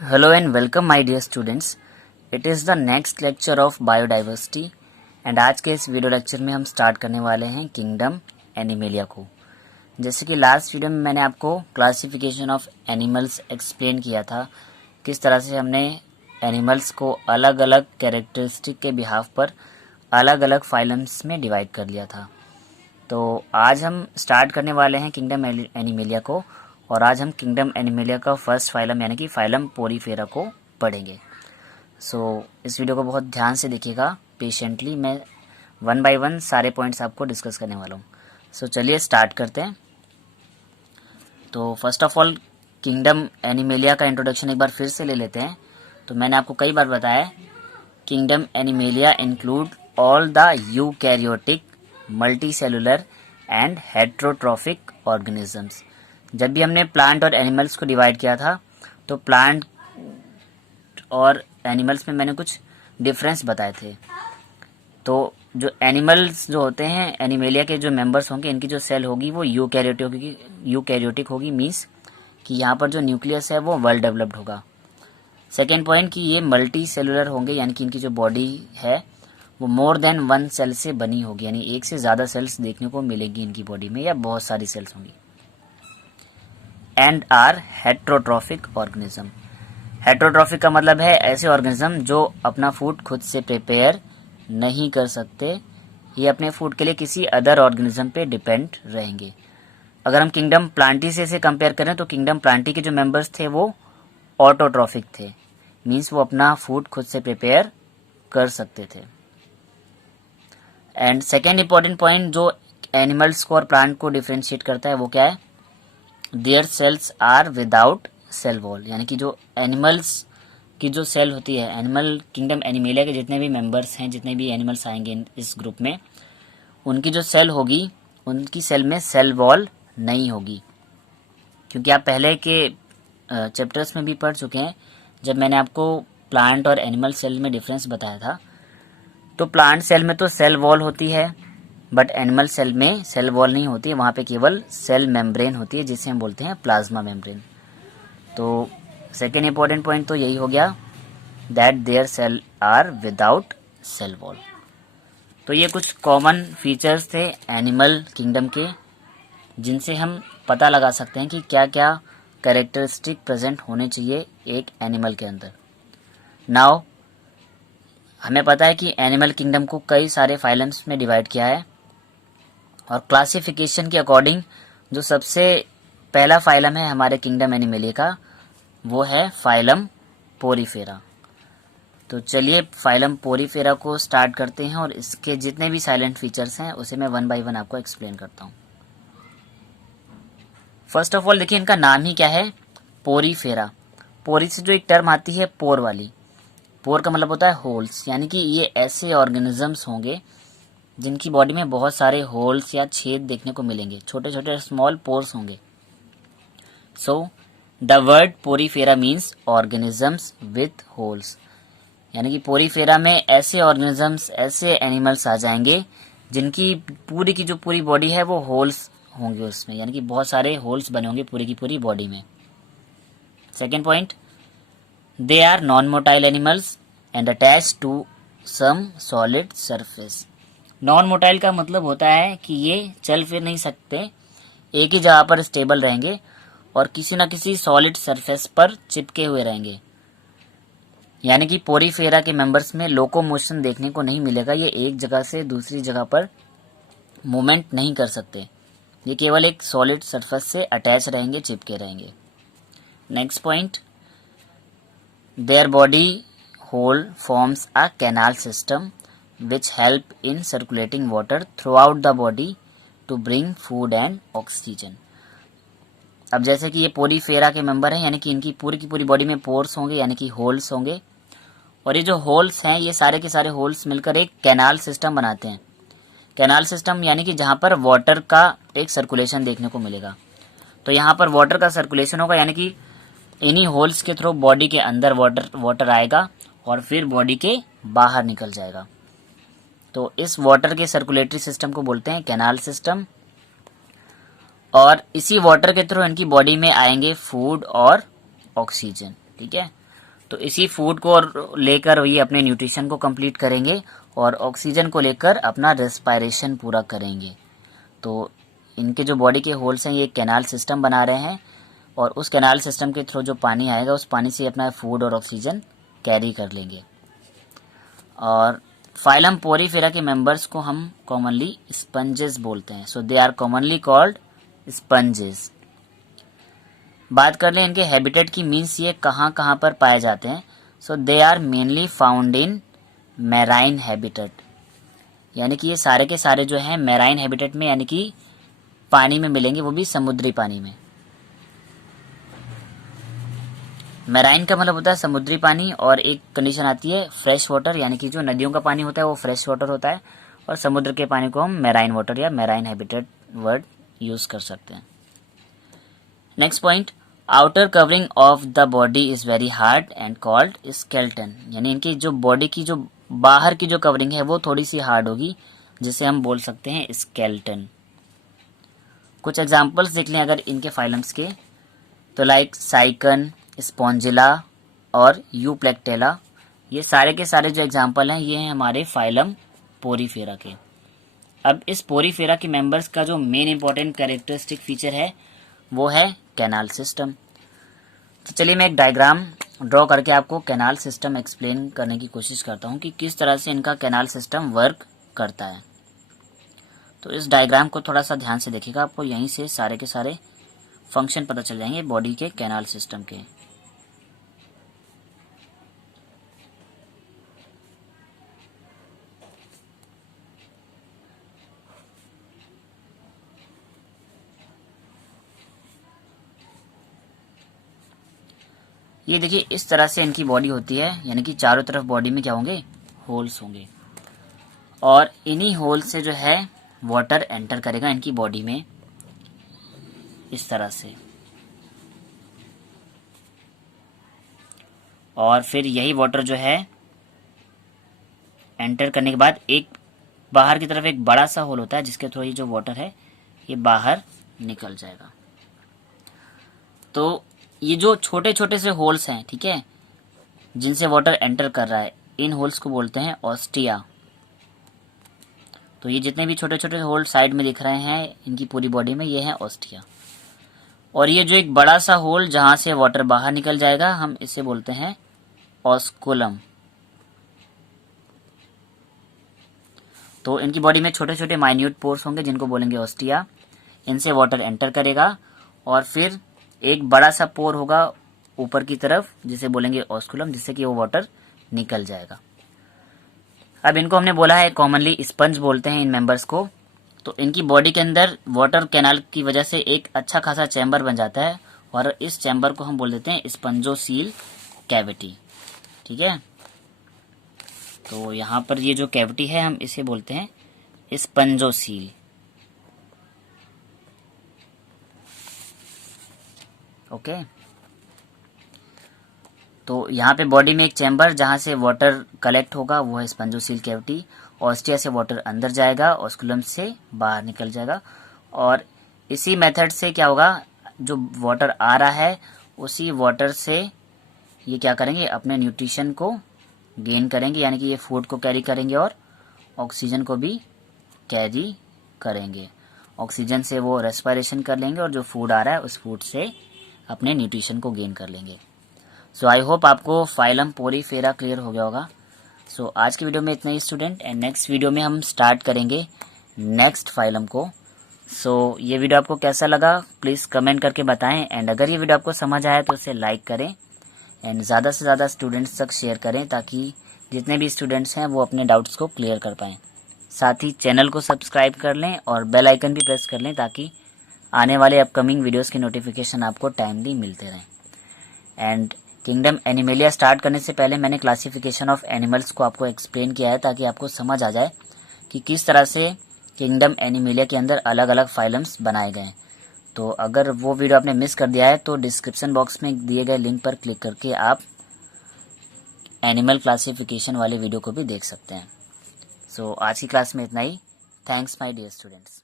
Hello and welcome my dear students. It is the next lecture of biodiversity and आज के इस video lecture में हम start करने वाले हैं किंगडम एनिमेलिया को। जैसे कि लास्ट वीडियो में मैंने आपको क्लासिफिकेशन ऑफ एनिमल्स एक्सप्लेन किया था, किस तरह से हमने एनिमल्स को अलग अलग कैरेक्टरिस्टिक के बिहाफ पर अलग अलग फाइलम्स में डिवाइड कर लिया था। तो आज हम स्टार्ट करने वाले हैं किंगडम एनिमेलिया को और आज हम किंगडम एनिमेलिया का फर्स्ट फाइलम यानी कि फाइलम पोरीफेरा को पढ़ेंगे। इस वीडियो को बहुत ध्यान से देखिएगा, पेशेंटली मैं वन बाय वन सारे पॉइंट्स आपको डिस्कस करने वाला हूँ। चलिए स्टार्ट करते हैं। तो first of all kingdom animalia का इंट्रोडक्शन एक बार फिर से ले लेते हैं। तो मैंने आपको कई बार बताया kingdom animalia include all the eukaryotic, multicellular and heterotrophic organisms. जब भी हमने प्लांट और एनिमल्स को डिवाइड किया था तो प्लांट और एनिमल्स में मैंने कुछ डिफरेंस बताए थे। तो जो एनिमल्स जो होते हैं, एनिमेलिया के जो मेंबर्स होंगे, इनकी जो सेल होगी वो यूकैरियोटिक होगी, मीन्स कि यहाँ पर जो न्यूक्लियस है वो वेल डेवलप्ड होगा। सेकेंड पॉइंट कि ये मल्टी सेलुलर होंगे, यानी कि इनकी जो बॉडी है वो मोर देन वन सेल से बनी होगी, यानी एक से ज़्यादा सेल्स देखने को मिलेगी इनकी बॉडी में या बहुत सारी सेल्स होंगी। And are heterotrophic organism. Heterotrophic का मतलब है ऐसे ऑर्गेनिज्म जो अपना फूड खुद से प्रिपेयर नहीं कर सकते, ये अपने फूड के लिए किसी अदर ऑर्गेनिज्म पे डिपेंड रहेंगे। अगर हम किंगडम प्लांटी से इसे कंपेयर करें तो किंगडम प्लांटी के जो मेंबर्स थे वो ऑटोट्रॉफिक थे, मीन्स वो अपना फूड खुद से प्रिपेयर कर सकते थे। एंड सेकेंड इंपॉर्टेंट पॉइंट जो एनिमल्स को और प्लांट को डिफ्रेंशिएट करता है वो क्या है? Their cells are without cell wall, यानी कि जो एनिमल्स की जो सेल होती है, एनिमल किंगडम एनिमेलिया के जितने भी मेंबर्स हैं, जितने भी एनिमल्स आएंगे इस ग्रुप में, उनकी जो सेल होगी, उनकी सेल में सेल वॉल नहीं होगी। क्योंकि आप पहले के चैप्टर्स में भी पढ़ चुके हैं, जब मैंने आपको प्लांट और एनिमल सेल में डिफरेंस बताया था। तो प्लांट सेल में तो सेल वॉल होती है, बट एनिमल सेल में सेल वॉल नहीं होती है, वहाँ पे केवल सेल मेम्ब्रेन होती है, जिसे हम बोलते हैं प्लाज्मा मेम्ब्रेन। तो सेकेंड इंपॉर्टेंट पॉइंट तो यही हो गया that their cell are without cell wall. तो ये कुछ कॉमन फीचर्स थे एनिमल किंगडम के, जिनसे हम पता लगा सकते हैं कि क्या क्या कैरेक्टरिस्टिक प्रेजेंट होने चाहिए एक एनिमल के अंदर। नाउ हमें पता है कि एनिमल किंगडम को कई सारे फाइलम्स में डिवाइड किया है और क्लासिफिकेशन के अकॉर्डिंग जो सबसे पहला फाइलम है हमारे किंगडम एनिमेलिया का वो है फाइलम पोरीफेरा। तो चलिए फाइलम पोरीफेरा को स्टार्ट करते हैं और इसके जितने भी साइलेंट फीचर्स हैं उसे मैं वन बाय वन आपको एक्सप्लेन करता हूँ। फर्स्ट ऑफ ऑल देखिए इनका नाम ही क्या है, पोरीफेरा। पोरी से जो एक टर्म आती है पोर वाली, पोर का मतलब होता है होल्स, यानी कि ये ऐसे ऑर्गेनिजम्स होंगे जिनकी बॉडी में बहुत सारे होल्स या छेद देखने को मिलेंगे, छोटे छोटे स्मॉल पोर्स होंगे। So the word Porifera means organisms with holes, यानी कि पोरीफेरा में ऐसे ऑर्गेनिजम्स, ऐसे एनिमल्स आ जाएंगे जिनकी पूरी की जो पूरी बॉडी है वो होल्स होंगे उसमें, यानी कि बहुत सारे होल्स बने होंगे पूरी की पूरी बॉडी में। Second point, they are non motile animals and attach to some solid surface. Non motile का मतलब होता है कि ये चल फिर नहीं सकते, एक ही जगह पर स्टेबल रहेंगे और किसी न किसी सॉलिड सरफेस पर चिपके हुए रहेंगे, यानी कि पोरीफेरा के मेंबर्स में लोकोमोशन देखने को नहीं मिलेगा, ये एक जगह से दूसरी जगह पर मूवमेंट नहीं कर सकते, ये केवल एक सॉलिड सरफेस से अटैच रहेंगे, चिपके रहेंगे। Next point, their body whole forms a canal system which help in circulating water throughout the body to bring food and oxygen। अब जैसे कि ये पोरीफेरा के मेंबर हैं, यानी कि इनकी पूरी की पूरी बॉडी में पोर्स होंगे, यानी कि होल्स होंगे, और ये जो होल्स हैं ये सारे के सारे होल्स मिलकर एक कैनाल सिस्टम बनाते हैं। कैनाल सिस्टम यानी कि जहाँ पर वाटर का एक सर्कुलेशन देखने को मिलेगा। तो यहाँ पर वाटर का सर्कुलेशन होगा, यानी कि इन्हीं होल्स के थ्रू बॉडी के अंदर वाटर आएगा और फिर बॉडी के बाहर निकल जाएगा। तो इस वाटर के सर्कुलेटरी सिस्टम को बोलते हैं कैनाल सिस्टम, और इसी वाटर के थ्रू इनकी बॉडी में आएंगे फूड और ऑक्सीजन। ठीक है, तो इसी फूड को लेकर ये अपने न्यूट्रिशन को कंप्लीट करेंगे और ऑक्सीजन को लेकर अपना रेस्पायरेशन पूरा करेंगे। तो इनके जो बॉडी के होल्स हैं ये कैनाल सिस्टम बना रहे हैं और उस कैनाल सिस्टम के थ्रू जो पानी आएगा उस पानी से अपना फूड और ऑक्सीजन कैरी कर लेंगे। और फाइलम पोरीफेरा के मेंबर्स को हम कॉमनली स्पंजेस बोलते हैं। So they are commonly called sponges. बात कर लें इनके हैबिटेट की, मीन्स ये कहाँ कहाँ पर पाए जाते हैं। So they are mainly found in marine habitat, यानी कि ये सारे के सारे जो हैं मैराइन हैबिटेट में, यानी कि पानी में मिलेंगे, वो भी समुद्री पानी में। मैराइन का मतलब होता है समुद्री पानी, और एक कंडीशन आती है फ्रेश वाटर, यानी कि जो नदियों का पानी होता है वो फ्रेश वाटर होता है और समुद्र के पानी को हम मैराइन वाटर या मैराइन हैबिटेट वर्ड यूज कर सकते हैं। Next point, outer covering of the body is very hard and called skeleton, यानी इनकी जो बॉडी की जो बाहर की जो कवरिंग है वो थोड़ी सी हार्ड होगी, जिसे हम बोल सकते हैं स्केलेटन। कुछ एग्जांपल्स देख लें अगर इनके फाइलम्स के, तो लाइक साइकन, स्पॉन्जिला और यूप्लेक्टेला, ये सारे के सारे जो एग्जांपल हैं ये हैं हमारे फाइलम पोरीफेरा के। अब इस पोरीफेरा के मेंबर्स का जो मेन इंपॉर्टेंट कैरेक्टरिस्टिक फीचर है वो है कैनाल सिस्टम। तो चलिए मैं एक डायग्राम ड्रॉ करके आपको कैनाल सिस्टम एक्सप्लेन करने की कोशिश करता हूँ कि किस तरह से इनका कैनाल सिस्टम वर्क करता है। तो इस डायग्राम को थोड़ा सा ध्यान से देखिएगा, आपको यहीं से सारे के सारे फंक्शन पता चल जाएंगे बॉडी के कैनाल सिस्टम के। ये देखिए इस तरह से इनकी बॉडी होती है, यानी कि चारों तरफ बॉडी में क्या होंगे, होल्स होंगे, और इन्हीं होल से जो है वाटर एंटर करेगा इनकी बॉडी में इस तरह से, और फिर यही वाटर जो है एंटर करने के बाद एक बाहर की तरफ एक बड़ा सा होल होता है जिसके थ्रू ये जो वाटर है ये बाहर निकल जाएगा। तो ये जो छोटे छोटे से होल्स हैं, ठीक है, जिनसे वाटर एंटर कर रहा है, इन होल्स को बोलते हैं ऑस्टिया। तो ये जितने भी छोटे छोटे होल साइड में दिख रहे हैं इनकी पूरी बॉडी में, ये है ऑस्टिया। और ये जो एक बड़ा सा होल जहां से वाटर बाहर निकल जाएगा, हम इसे बोलते हैं ऑस्कुलम। तो इनकी बॉडी में छोटे छोटे माइन्यूट पोर्स होंगे जिनको बोलेंगे ऑस्टिया। इनसे वाटर एंटर करेगा और फिर एक बड़ा सा पोर होगा ऊपर की तरफ जिसे बोलेंगे ऑस्कुलम, जिससे कि वो वाटर निकल जाएगा। अब इनको हमने बोला है कॉमनली स्पंज बोलते हैं इन मेंबर्स को। तो इनकी बॉडी के अंदर वाटर कैनाल की वजह से एक अच्छा खासा चैम्बर बन जाता है और इस चैम्बर को हम बोल देते हैं स्पंजोसील कैविटी, ठीक है। तो यहाँ पर ये जो कैविटी है हम इसे बोलते हैं स्पंजोसील, ओके। तो यहाँ पे बॉडी में एक चैम्बर जहाँ से वाटर कलेक्ट होगा वो है स्पंजोसील कैविटी। ऑस्टिया से वाटर अंदर जाएगा, ऑस्कुलम से बाहर निकल जाएगा, और इसी मेथड से क्या होगा, जो वाटर आ रहा है उसी वाटर से ये क्या करेंगे, अपने न्यूट्रिशन को गेन करेंगे, यानी कि ये फूड को कैरी करेंगे और ऑक्सीजन को भी कैरी करेंगे। ऑक्सीजन से वो रेस्पिरेशन कर लेंगे और जो फूड आ रहा है उस फूड से अपने न्यूट्रिशन को गेन कर लेंगे। सो आई होप आपको फाइलम पोरीफेरा क्लियर हो गया होगा। सो आज की वीडियो में इतना ही स्टूडेंट, एंड नेक्स्ट वीडियो में हम स्टार्ट करेंगे नेक्स्ट फाइलम को। सो ये वीडियो आपको कैसा लगा प्लीज़ कमेंट करके बताएं, एंड अगर ये वीडियो आपको समझ आया तो इसे लाइक करें एंड ज़्यादा से ज़्यादा स्टूडेंट्स तक शेयर करें ताकि जितने भी स्टूडेंट्स हैं वो अपने डाउट्स को क्लियर कर पाएँ। साथ ही चैनल को सब्सक्राइब कर लें और बेल आइकन भी प्रेस कर लें ताकि आने वाले अपकमिंग वीडियोस की नोटिफिकेशन आपको टाइमली मिलते रहें। एंड किंगडम एनिमेलिया स्टार्ट करने से पहले मैंने क्लासिफिकेशन ऑफ एनिमल्स को आपको एक्सप्लेन किया है ताकि आपको समझ आ जाए कि किस तरह से किंगडम एनिमेलिया के अंदर अलग अलग फाइलम्स बनाए गए हैं। तो अगर वो वीडियो आपने मिस कर दिया है तो डिस्क्रिप्शन बॉक्स में दिए गए लिंक पर क्लिक करके आप एनिमल क्लासिफिकेशन वाले वीडियो को भी देख सकते हैं। सो आज की क्लास में इतना ही। Thanks my dear students.